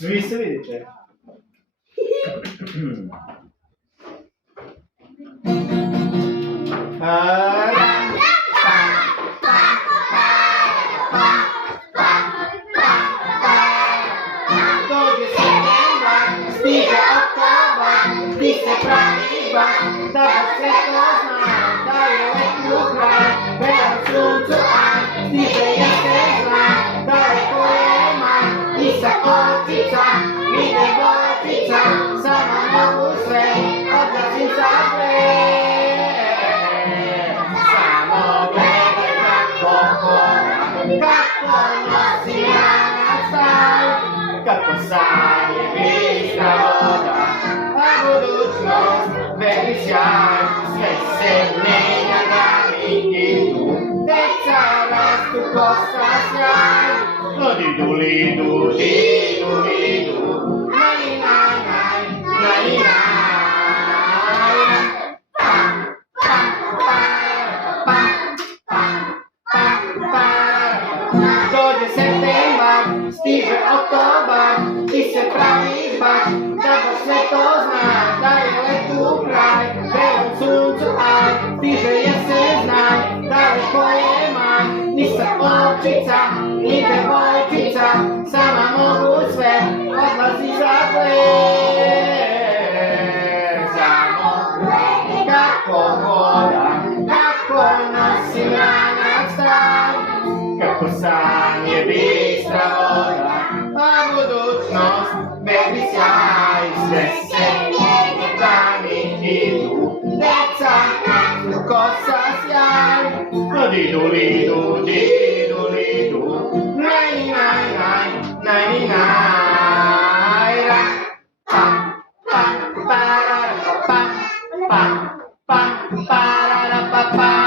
Vi se vedete? Stiže oktober, ti se pravi bak, da bo sve to znao, da je letnju kraj, gledam suncu aj, stiže jesen znak, daleko je maj, i sa očica, i devojčica, sama mogu sve, odlazim za samo gledaj kako hoda, kako nosi ranac taj, kako sanje bistra voda, a budućnost veli sjaj, sve se menja dani idu, deca rastu kosa sjaj, lidu, lidu, lidu, lidu, naj, naj, naj, naj, naj, pam, pam, pam, pam, pam, pam, dođe septembar, stiže oktobar, ti se praviš baš, da baš sve to znaš, da je let u kraj, belom suncu aj, stiže jesen znaj, daleko je maj, ništa očica, ni devojčica, sama mogu sve, odlazi za samo gledaj kako hoda, kako nosi ranac taj, kako sanje bistra voda, a budućnost veli sjaj, sve se mijenja dani idu, deca kosa sjaj, lidu, lidu, lidu, lidu, naj, naj, naj, naj, naj, pam, pam, parara, pam, pam, pam, parara, pa, pa.